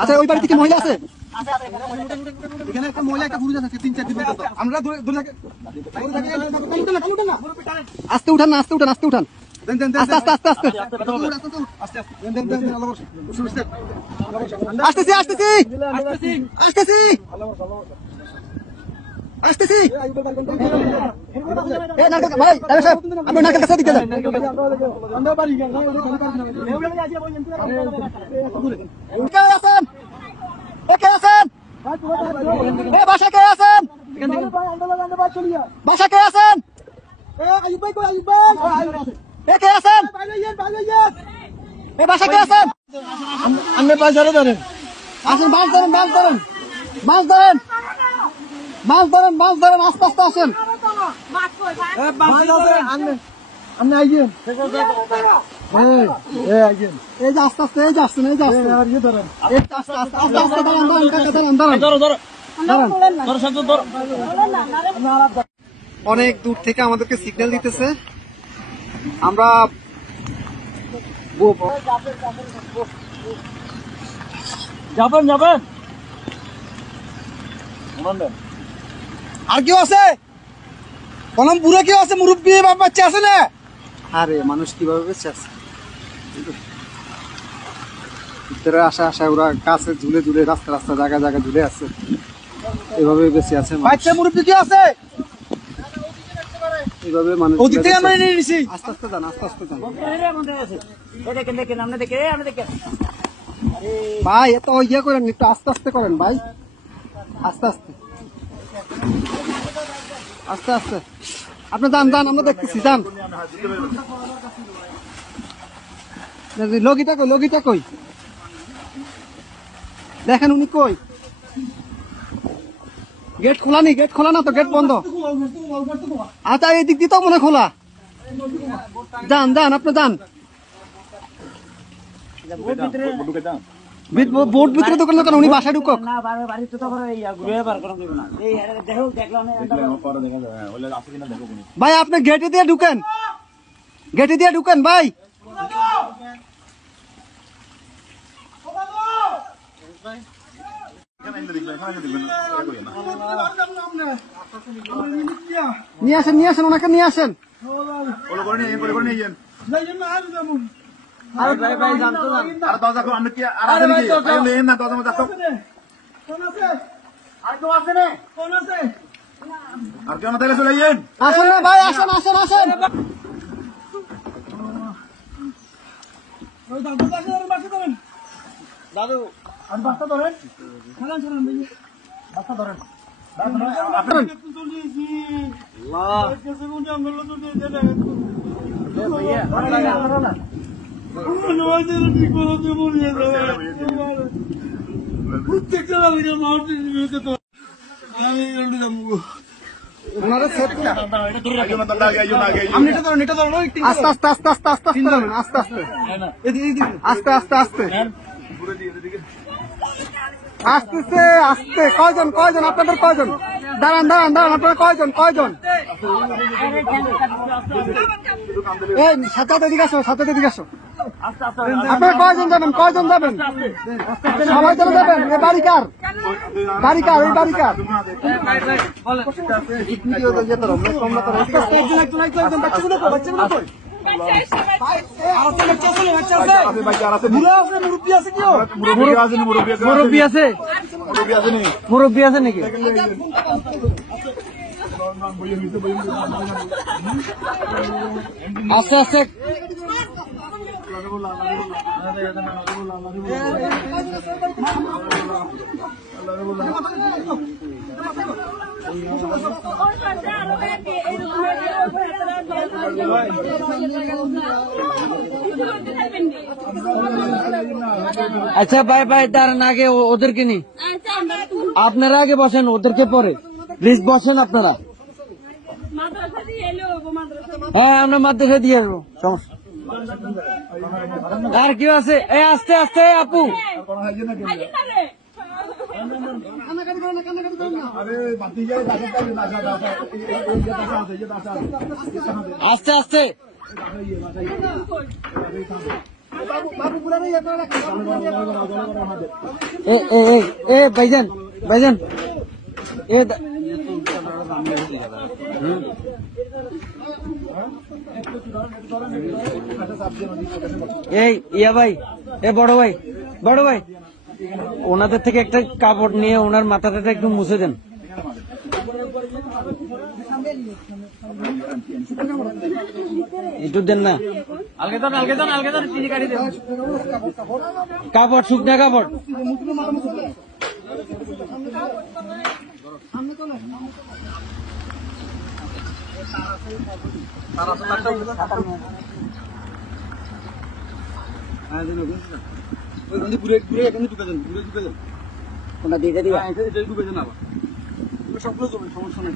আচ্ছা ওই বাড়িতে কি মহিলা আছে? এখানে একটা মহিলা একটা পুরুষ আছে 3-4 দিন আমরা আস্তে উঠান না, আস্তে উঠান, আস্তে উঠান, আস্তে আস্তে আস্তে আস্তে আসতেছি আসতেছি আসতেছি আসতেছি। ভাই আপনি নাকের কাছে দিকে যান। কে আছেন? কে আছেন? বাসা কে আছেন? বাসা কে আছেন? কে আছেন? বাসা কে আছেন? আপনি বাজারে ধরেন, আসেন, মাছ ধরেন, মাছ ধরেন, মাছ ধরেন, মাছ ধরেন, মাছ ধরেন, আস্তে আস্তে আসেন। আপনি আইয়েন, এই যে আস্তে আস্তে, এই যে আসছেন, এই যে আসছেন, আস্তে আস্তে আস্তে আস্তে দাঁড়ান, দাঁড়ান, কাকা দাঁড়ান, দাঁড়ান, দাঁড়ান। অনেক দূর থেকে আমাদেরকে সিগন্যাল দিতেছে, আমরা যাবেন যাবেন। আর কেউ আছে? কলম পুরো কেউ আছে? মুরব্বী বাচ্চা আছে না? আরে মানুষ কিভাবে বেঁচে আছে? ভিতরে আসা আসা ওরা কাছে ঝুলে ঝুলে, রাস্তা রাস্তা জায়গা জায়গা ঝুলে আছে, এভাবে বেঁচে আছে। বাচ্চা মুরব্বী কি আছে? এইভাবে মানুষ আস্তে আস্তে যান, আস্তে আস্তে যান ভাই, এত ইয়ে করেন, একটু আস্তে আস্তে করেন ভাই, আস্তে আস্তে আস্তে আস্তে। আপনি যান যান, আমরা দেখতেছি, যান। লগিটা কই, লগিটা কই? দেখেন উনি কই? গেট খোলা নি? গেট খোলা না তো, গেট বন্ধ। আচ্ছা এই দিক দিয়ে তো মনে খোলা। যান যান, আপনি যান। বোর্ড ভিতরে দোকান দোকান, উনি বাসায় ঢুকক। ভাই আপনি গেটে দিয়ে ঢুকেন, গেটে দিয়ে ঢুকেন ভাই। নিয়ে আসেন, নিয়ে আসেন, ওনাকে নিয়ে আসেন। আসেন না ভাই, আসেন আসেন আসেন। দাদু বাচ্চা ধরেন, বাচ্চা ধরেন। আস্তে আস্তে আস্তে আস্তে আস্তে আস্তে আস্তে আস্তে আস্তে আসতেছে, আসতে। কয়জন কয়জন আপনাদের, কয়জন? দাঁড়ান দাঁড়ান দাঁড়ান, আপনারা কয়জন কয়জন? এই সাথে এদিকে আসো, সাথে এদিকে আসো। আপনারা কয়জন যাবেন, কয়জন যাবেন? সবাই চলে যাবেন? এ বাড়ি কার? বাড়ি কার? এই বাড়ি কার? মুরব্বী আছে, মুরব্বী আছে নাকি? আস্তে আস্তে আচ্ছা ভাই ভাই, দাঁড়ান, আগে ওদেরকে নি, আপনারা আগে বসেন, ওদেরকে পরে প্লিজ বসেন আপনারা। হ্যাঁ আমরা মাদ্রাসা দিয়ে আসবো, সমস্যা। আর কি আছে? এই আস্তে আস্তে আপু, আস্তে আস্তে ভাইজান ভাইজান এই ইয়া ভাই বড় ভাই ওনাদের থেকে একটা কাপড় নিয়ে ওনার মাথাটা একটু মুছে দেন। একটু দেন না কাপড়, শুকনা কাপড়। সবগুলো সমস্যা নেই।